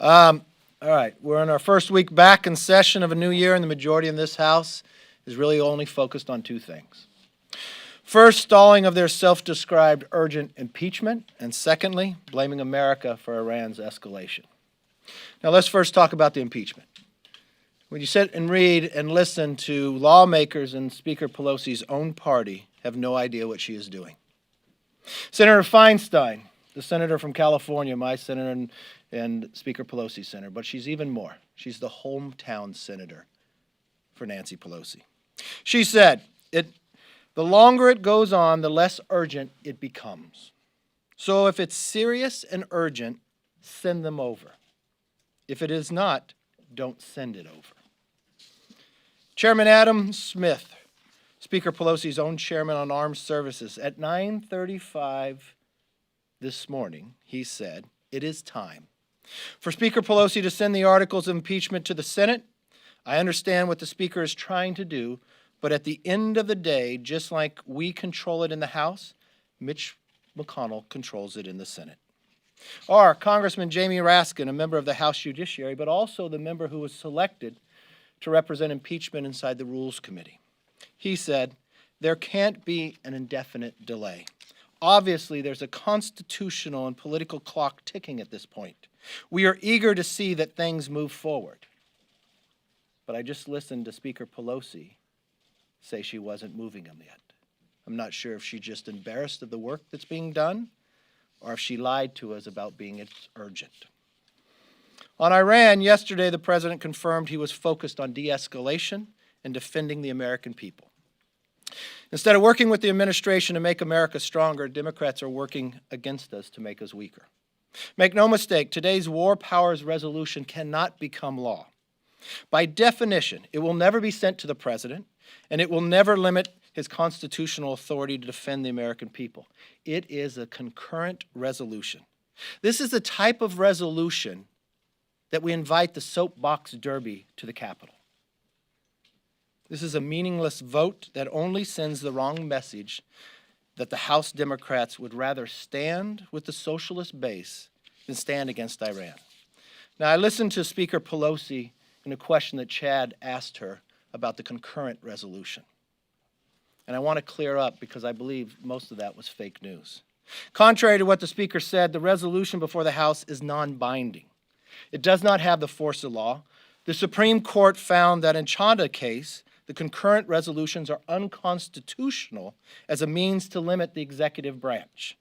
All right, we're in our first week back in session of a new year, and the majority in this House is really only focused on two things. First, stalling of their self-described urgent impeachment, and secondly, blaming America for Iran's escalation. Now, let's first talk about the impeachment. When you sit and read and listen to lawmakers in Speaker Pelosi's own party, have no idea what she is doing. Senator Feinstein, the senator from California, my senator and Speaker Pelosi's senator, but she's even more. She's the hometown senator for Nancy Pelosi. She said, the longer it goes on, the less urgent it becomes. So if it's serious and urgent, send them over. If it is not, don't send it over. Chairman Adam Smith, Speaker Pelosi's own chairman on armed services, at 9:35 this morning, he said, it is time for Speaker Pelosi to send the articles of impeachment to the Senate. I understand what the Speaker is trying to do, but at the end of the day, just like we control it in the House, Mitch McConnell controls it in the Senate. Or Congressman Jamie Raskin, a member of the House Judiciary, but also the member who was selected to represent impeachment inside the Rules Committee. He said, there can't be an indefinite delay. Obviously, there's a constitutional and political clock ticking at this point. We are eager to see that things move forward. But I just listened to Speaker Pelosi say she wasn't moving them yet. I'm not sure if she's just embarrassed of the work that's being done or if she lied to us about being urgent. On Iran, yesterday the president confirmed he was focused on de-escalation and defending the American people. Instead of working with the administration to make America stronger, Democrats are working against us to make us weaker. Make no mistake, today's war powers resolution cannot become law. By definition, it will never be sent to the president, and it will never limit his constitutional authority to defend the American people. It is a concurrent resolution. This is the type of resolution that we invite the soapbox derby to the Capitol. This is a meaningless vote that only sends the wrong message that the House Democrats would rather stand with the socialist base than stand against Iran. Now, I listened to Speaker Pelosi in a question that Chad asked her about the concurrent resolution. And I want to clear up because I believe most of that was fake news. Contrary to what the Speaker said, the resolution before the House is non-binding. It does not have the force of law. The Supreme Court found that in Chanda case, the concurrent resolutions are unconstitutional as a means to limit the executive branch.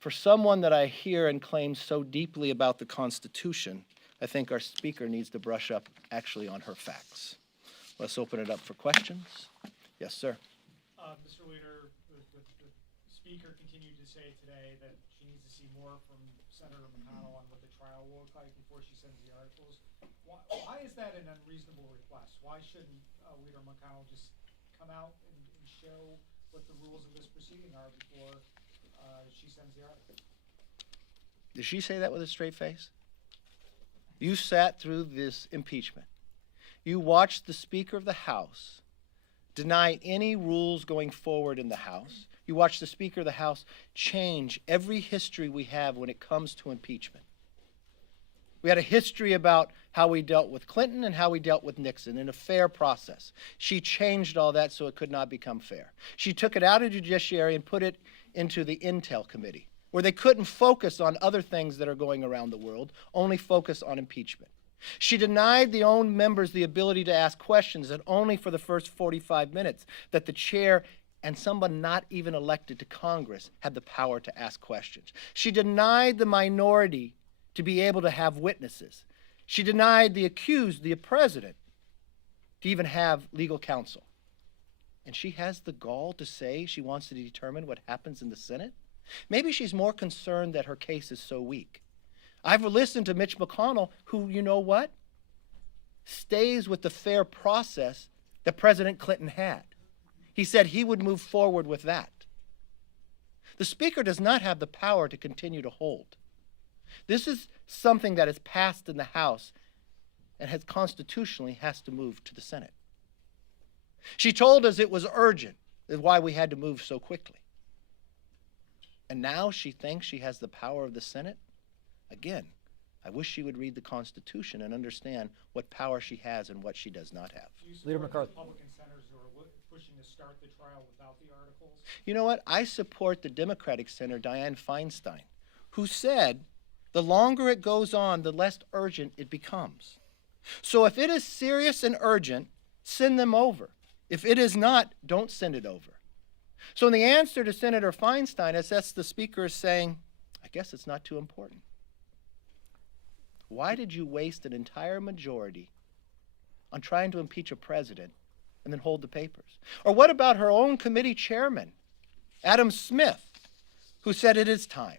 For someone that I hear and claim so deeply about the Constitution, I think our Speaker needs to brush up actually on her facts. Let's open it up for questions. Yes, sir. Mr. Leader, the Speaker continued to say today that she needs to see more from Senator McConnell on what the trial will look like before she sends the articles. Why is that an unreasonable request? Why shouldn't Leader McConnell just come out and show what the rules of this proceeding are before she sends the articles? Did she say that with a straight face? You sat through this impeachment. You watched the Speaker of the House deny any rules going forward in the House. You watched the Speaker of the House change every history we have when it comes to impeachment. We had a history about how we dealt with Clinton and how we dealt with Nixon in a fair process. She changed all that so it could not become fair. She took it out of the judiciary and put it into the Intel Committee, where they couldn't focus on other things that are going around the world, only focus on impeachment. She denied the own members the ability to ask questions, and only for the first 45 minutes that the chair and someone not even elected to Congress had the power to ask questions. She denied the minority to be able to have witnesses. She denied the accused, the president, to even have legal counsel. And she has the gall to say she wants to determine what happens in the Senate? Maybe she's more concerned that her case is so weak. I've listened to Mitch McConnell, who, you know what, stays with the fair process that President Clinton had. He said he would move forward with that. The Speaker does not have the power to continue to hold. This is something that is passed in the House and has constitutionally has to move to the Senate. She told us it was urgent, is why we had to move so quickly. And now she thinks she has the power of the Senate? Again, I wish she would read the Constitution and understand what power she has and what she does not have. Do you Leader support the McCarthy. Republican senators who are pushing to start the trial without the articles? You know what? I support the Democratic Senator Dianne Feinstein, who said the longer it goes on, the less urgent it becomes. So if it is serious and urgent, send them over. If it is not, don't send it over. So the answer to Senator Feinstein is that's the Speaker is saying, I guess it's not too important. Why did you waste an entire majority on trying to impeach a president and then hold the papers? Or what about her own committee chairman, Adam Smith, who said it is time?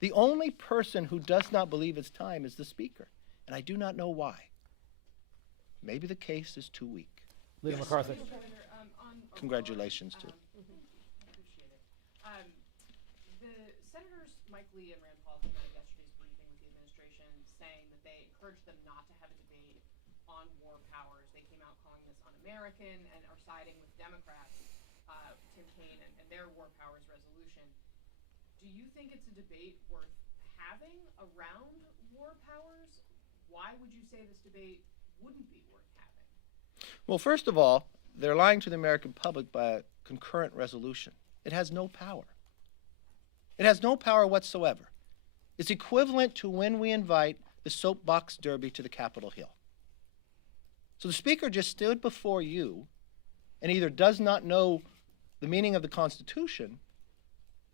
The only person who does not believe it's time is the Speaker, and I do not know why. Maybe the case is too weak. Leader McCarthy. Senator, Congratulations to appreciate it. The senators Mike Lee and Rand Paul came out at yesterday's briefing with the administration saying that they encouraged them not to have a debate on war powers. They came out calling this un-American and are siding with Democrats, Tim Kaine and their war powers resolution. Do you think it's a debate worth having around war powers? Why would you say this debate wouldn't be worth having? Well, first of all, they're lying to the American public by a concurrent resolution. It has no power. It has no power whatsoever. It's equivalent to when we invite the soapbox derby to the Capitol Hill. So the Speaker just stood before you and either does not know the meaning of the Constitution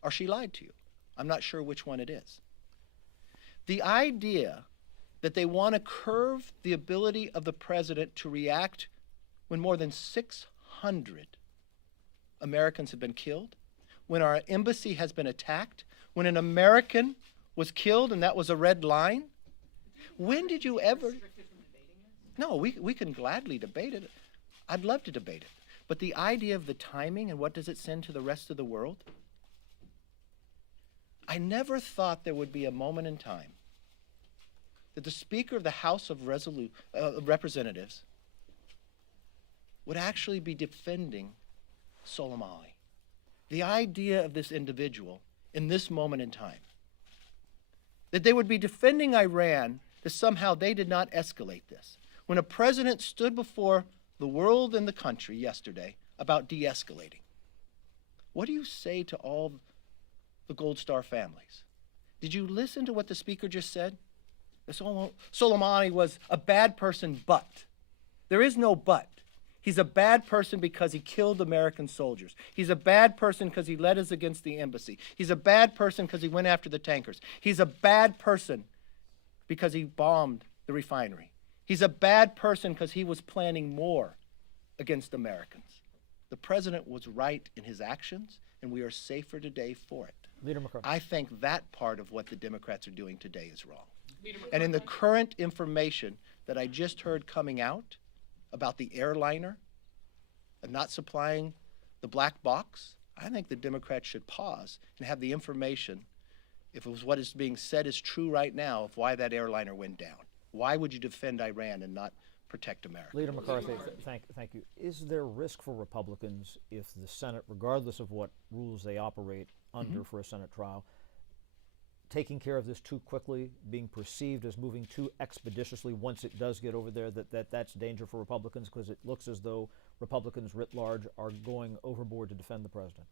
or she lied to you. I'm not sure which one it is. The idea that they want to curve the ability of the president to react when more than 600 Americans have been killed, when our embassy has been attacked, when an American was killed and that was a red line. When did you ever? Restricted from debating this? No, we can gladly debate it. I'd love to debate it. But the idea of the timing and what does it send to the rest of the world? I never thought there would be a moment in time that the Speaker of the House of Representatives would actually be defending Soleimani. The idea of this individual in this moment in time. That they would be defending Iran, that somehow they did not escalate this. When a president stood before the world and the country yesterday about de-escalating, what do you say to all the Gold Star families? Did you listen to what the Speaker just said? Soleimani was a bad person, but. There is no but. He's a bad person because he killed American soldiers. He's a bad person because he led us against the embassy. He's a bad person because he went after the tankers. He's a bad person because he bombed the refinery. He's a bad person because he was planning more against Americans. The president was right in his actions, and we are safer today for it. Leader McCarthy. I think that part of what the Democrats are doing today is wrong. And in the current information that I just heard coming out about the airliner and not supplying the black box, I think the Democrats should pause and have the information, if it was what is being said is true right now, of why that airliner went down. Why would you defend Iran and not protect America? Leader McCarthy, thank you. Is there risk for Republicans if the Senate, regardless of what rules they operate under for a Senate trial, taking care of this too quickly, being perceived as moving too expeditiously once it does get over there, that's danger for Republicans because it looks as though Republicans writ large are going overboard to defend the president?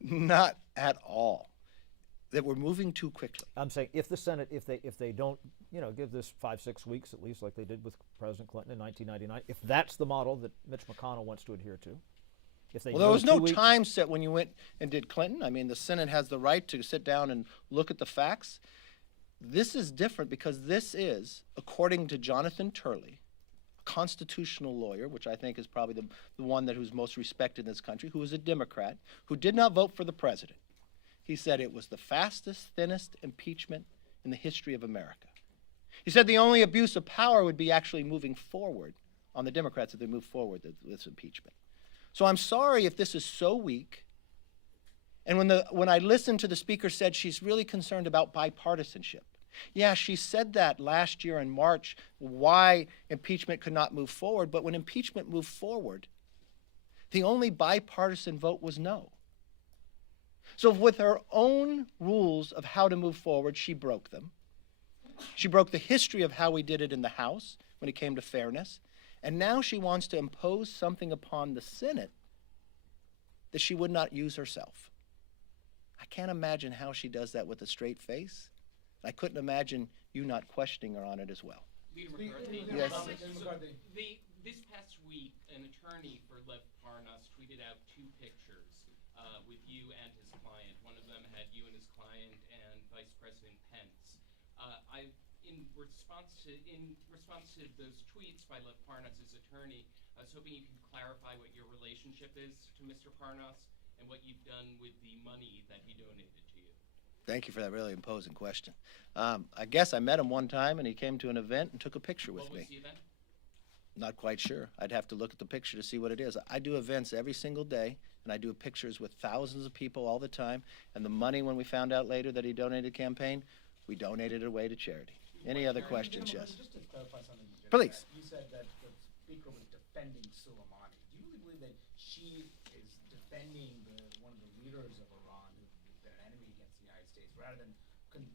Not at all. That we're moving too quickly. I'm saying if the Senate, if they don't, give this 5-6 weeks at least, like they did with President Clinton in 1999, if that's the model that Mitch McConnell wants to adhere to, if they Well, there was no 2 weeks, time set when you went and did Clinton. I mean, the Senate has the right to sit down and look at the facts. This is different because this is, according to Jonathan Turley, a constitutional lawyer, which I think is probably the one who's most respected in this country, who is a Democrat, who did not vote for the president. He said it was the fastest, thinnest impeachment in the history of America. He said the only abuse of power would be actually moving forward on the Democrats if they move forward with this impeachment. So I'm sorry if this is so weak. And when I listened to the Speaker said she's really concerned about bipartisanship. Yeah, she said that last year in March, why impeachment could not move forward. But when impeachment moved forward, the only bipartisan vote was no. So with her own rules of how to move forward, she broke them. She broke the history of how we did it in the House when it came to fairness. And now she wants to impose something upon the Senate that she would not use herself. I can't imagine how she does that with a straight face. I couldn't imagine you not questioning her on it as well. Leader McCarthy. Yes. This past week, an attorney for Lev Parnas tweeted out two pictures with you and his client. One of them had you and his client and Vice President Pence. In response to those tweets by Lev Parnas' attorney, I was hoping you could clarify what your relationship is to Mr. Parnas and what you've done with the money that he donated to you. Thank you for that really imposing question. I guess I met him one time and he came to an event and took a picture with What me. was the event? Not quite sure. I'd have to look at the picture to see what it is. I do events every single day, and I do pictures with thousands of people all the time. And the money, when we found out later that he donated campaign, we donated it away to charity. Any other questions? Yes. Just to clarify something you just Please. said, you said that the speaker was defending Soleimani. Do you really believe that she is defending one of the leaders of Iran who's been an enemy against the United States, rather than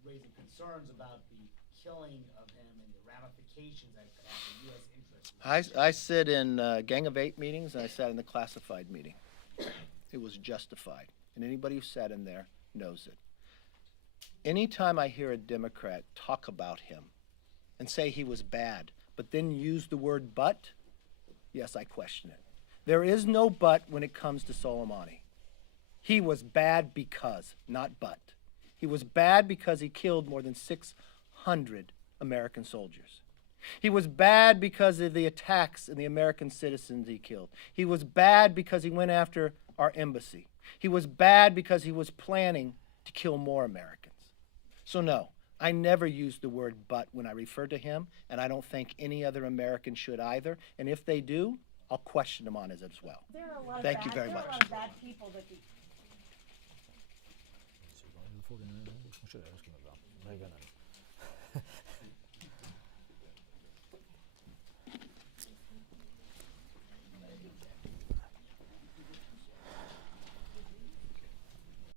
raising concerns about the killing of him and the ramifications that it could have for U.S. interests? I sit in Gang of Eight meetings, and I sat in the classified meeting. It was justified, and anybody who sat in there knows it. Anytime I hear a Democrat talk about him and say he was bad, but then use the word but, yes, I question it. There is no but when it comes to Soleimani. He was bad because, not but. He was bad because he killed more than 600 American soldiers. He was bad because of the attacks and the American citizens he killed. He was bad because he went after our embassy. He was bad because he was planning to kill more Americans. So no, I never use the word but when I refer to him, and I don't think any other American should either. And if they do, I'll question them on it as well. There are a lot Thank of you bad, very there are much. a lot of bad people that be, What should I ask him about?